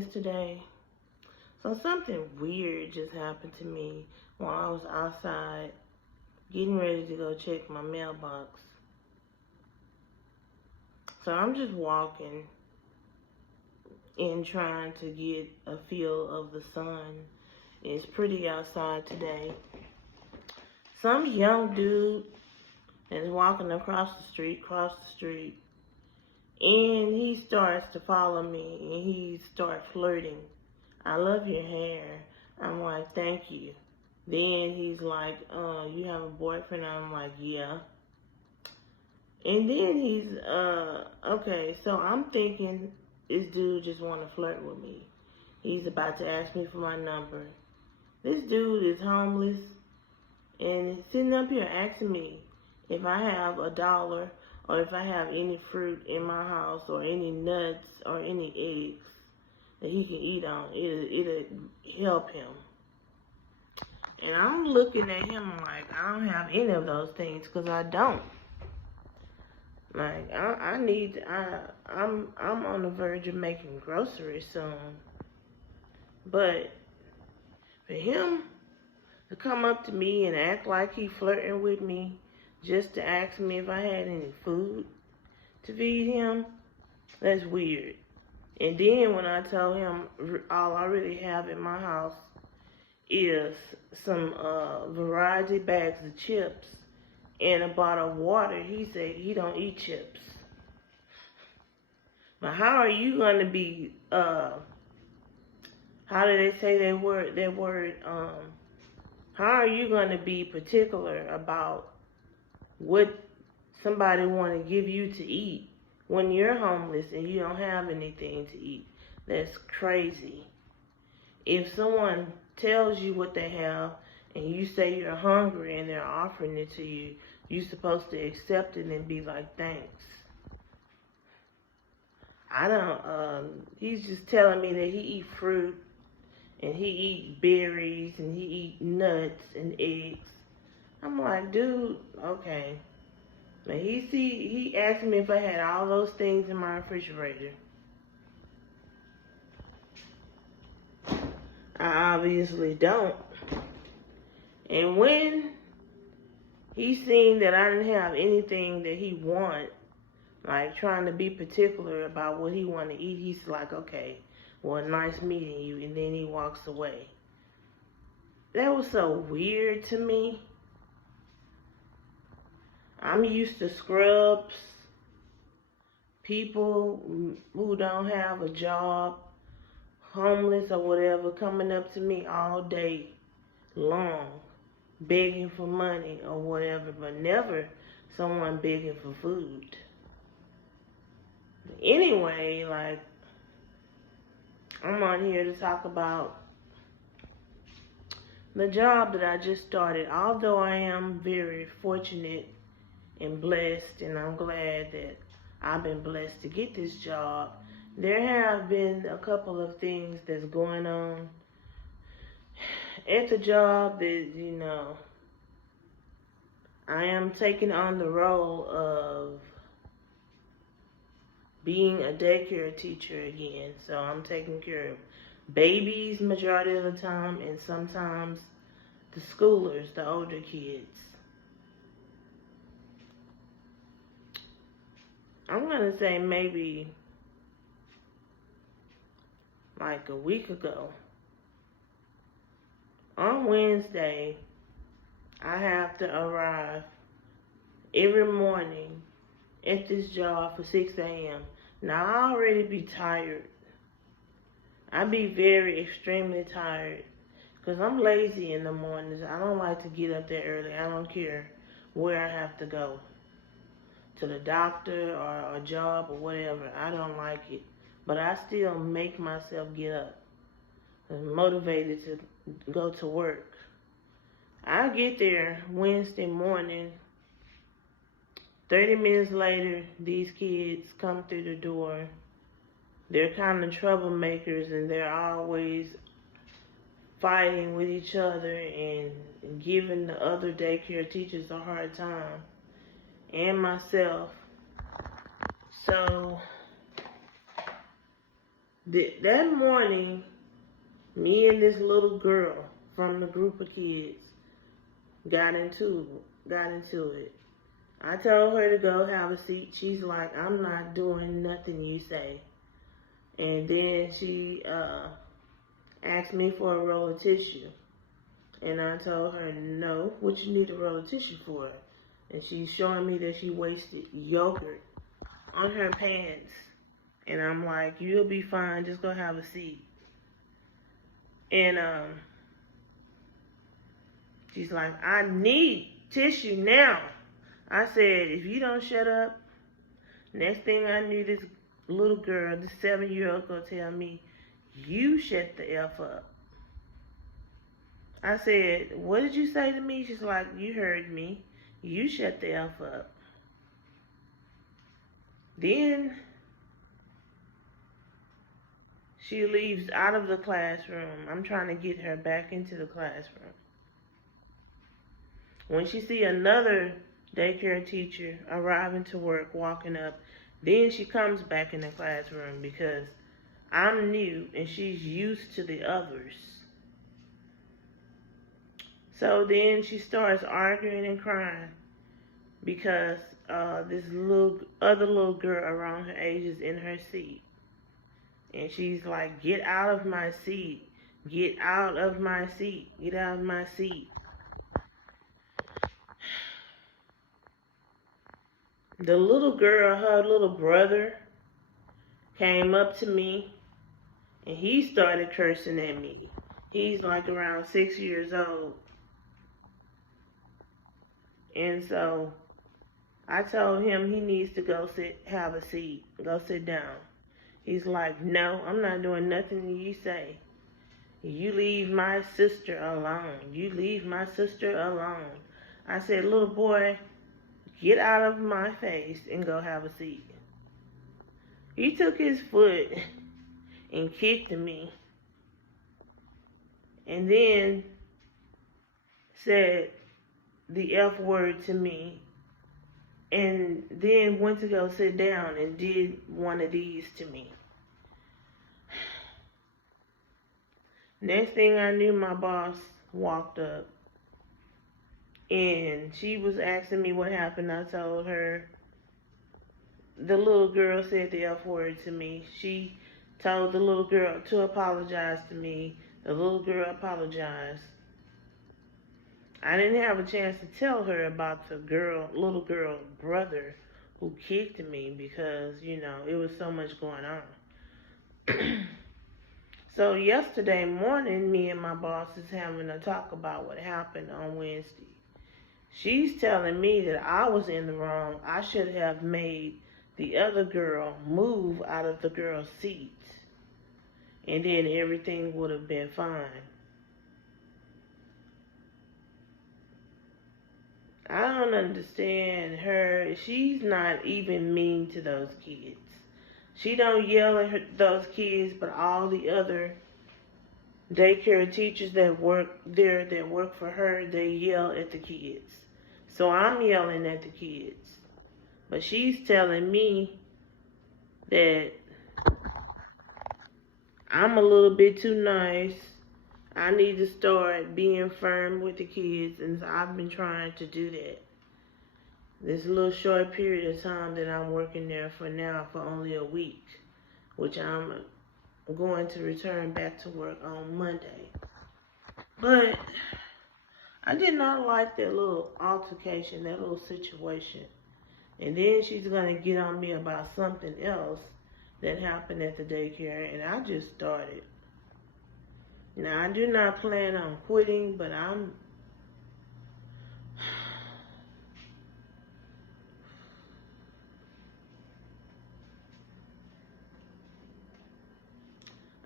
yesterday. So something weird just happened to me while I was outside getting ready to go check my mailbox. So I'm just walking and trying to get a feel of the sun. It's pretty outside today. Some young dude is walking across the street, and he starts to follow me, and he starts flirting. I love your hair. I'm like, thank you. Then he's like, you have a boyfriend? I'm like, yeah. And then he's, okay, so I'm thinking this dude just want to flirt with me. He's about to ask me for my number. This dude is homeless and he's sitting up here asking me if I have $1 or if I have any fruit in my house or any nuts or any eggs that he can eat on. It'll help him. And I'm looking at him like, I don't have any of those things because I don't. Like, I'm on the verge of making groceries soon. But for him to come up to me and act like he flirting with me just to ask me if I had any food to feed him, that's weird. And then when I tell him all I really have in my house is some variety bags of chips and a bottle of water, he said he don't eat chips. But how are you gonna be how do they say that word how are you gonna be particular about what somebody wanna give you to eat when you're homeless and you don't have anything to eat? That's crazy. If someone tells you what they have and you say you're hungry and they're offering it to you, you're supposed to accept it and be like, thanks. I don't, he's just telling me that he eat fruit and he eat berries and he eat nuts and eggs. I'm like, dude, okay. Now he asked me if I had all those things in my refrigerator. I obviously don't. And when he seen that I didn't have anything that he want, like trying to be particular about what he want to eat, he's like, okay, well, nice meeting you, and then he walks away. That was so weird to me. I'm used to scrubs, people who don't have a job, homeless or whatever, coming up to me all day long, begging for money or whatever, but never someone begging for food. Anyway, like, I'm on here to talk about the job that I just started. Although I am very fortunate and blessed, and I'm glad that I've been blessed to get this job, there have been a couple of things that's going on at the job that, you know, I am taking on the role of being a daycare teacher again. So I'm taking care of babies majority of the time, and sometimes the schoolers, the older kids. I'm gonna say maybe like a week ago, on Wednesday, I have to arrive every morning at this job for 6 a.m. Now, I already be tired. I be very extremely tired because I'm lazy in the mornings. I don't like to get up that early. I don't care where I have to go, to the doctor or a job or whatever. I don't like it. But I still make myself get up. I'm motivated to go to work. I get there Wednesday morning. 30 minutes later, these kids come through the door. They're kind of troublemakers, and they're always fighting with each other and giving the other daycare teachers a hard time, and myself. So That morning, me and this little girl from the group of kids got into it. I told her to go have a seat. She's like, I'm not doing nothing you say. And then she asked me for a roll of tissue. And I told her, no, what you need a roll of tissue for? And she's showing me that she wasted yogurt on her pants. And I'm like, you'll be fine, just go have a seat. And she's like, I need tissue now. I said, if you don't shut up, next thing I knew, this little girl, this 7-year-old, gonna tell me, you shut the F up. I said, what did you say to me? She's like, you heard me. You shut the F up. Then she leaves out of the classroom. I'm trying to get her back into the classroom. When she see another daycare teacher arriving to work, walking up, then she comes back in the classroom because I'm new and she's used to the others. So then she starts arguing and crying because this other little girl around her age is in her seat. And she's like, get out of my seat. Get out of my seat. Get out of my seat. The little girl, her little brother, came up to me and he started cursing at me. He's like around 6 years old. And so I told him he needs to go have a seat, go sit down. He's like, no, I'm not doing nothing you say. You leave my sister alone. You leave my sister alone. I said, little boy, get out of my face and go have a seat. He took his foot and kicked me. And then said the F word to me. And then went to go sit down and did one of these to me. Next thing I knew, my boss walked up. And she was asking me what happened. I told her the little girl said the F word to me. She told the little girl to apologize to me. The little girl apologized. I didn't have a chance to tell her about the little girl brother who kicked me because, it was so much going on. So yesterday morning, me and my boss is having a talk about what happened on Wednesday. She's telling me that I was in the wrong. I should have made the other girl move out of the girl's seat. And then everything would have been fine. I don't understand her. She's not even mean to those kids. She don't yell at those kids, but all the other daycare teachers that work there, that work for her, they yell at the kids. So I'm yelling at the kids. But she's telling me that I'm a little bit too nice. I need to start being firm with the kids, and I've been trying to do that. This little short period of time that I'm working there for now for only a week, which I'm going to return back to work on Monday. But I did not like that little altercation, that little situation. And then she's going to get on me about something else that happened at the daycare, and I just started. Now, I do not plan on quitting, but I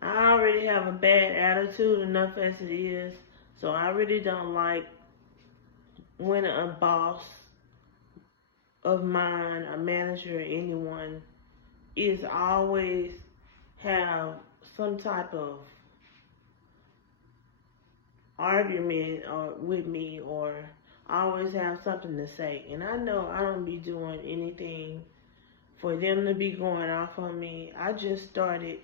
already have a bad attitude enough as it is, so I really don't like when a boss of mine, a manager, or anyone is always have some type of argument with me, or always have something to say. And I know I don't be doing anything for them to be going off on me. I just started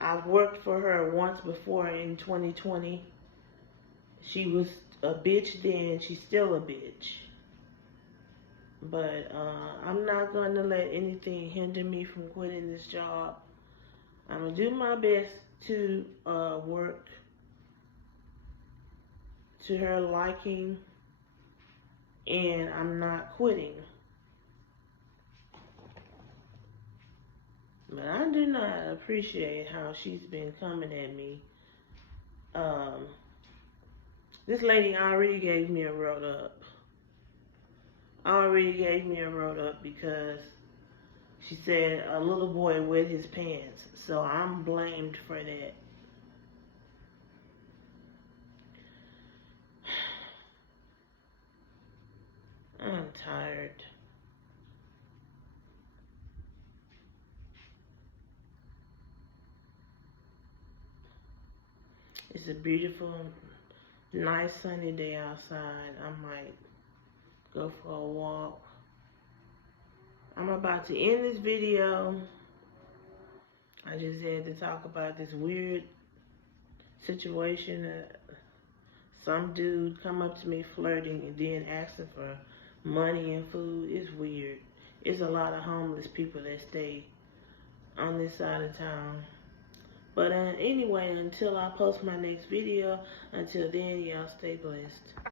I've worked for her once before in 2020. She was a bitch then. She's still a bitch. But I'm not going to let anything hinder me from quitting this job. I'm going to do my best to work to her liking, and I'm not quitting. But I do not appreciate how she's been coming at me. This lady already gave me a road up. Because she said a little boy wet his pants. So I'm blamed for that. I'm tired. It's a beautiful, nice sunny day outside. I might go for a walk. I'm about to end this video. I just had to talk about this weird situation that some dude come up to me flirting and then asking for money and food. It's weird. It's a lot of homeless people that stay on this side of town. But anyway, until I post my next video, until then, y'all stay blessed.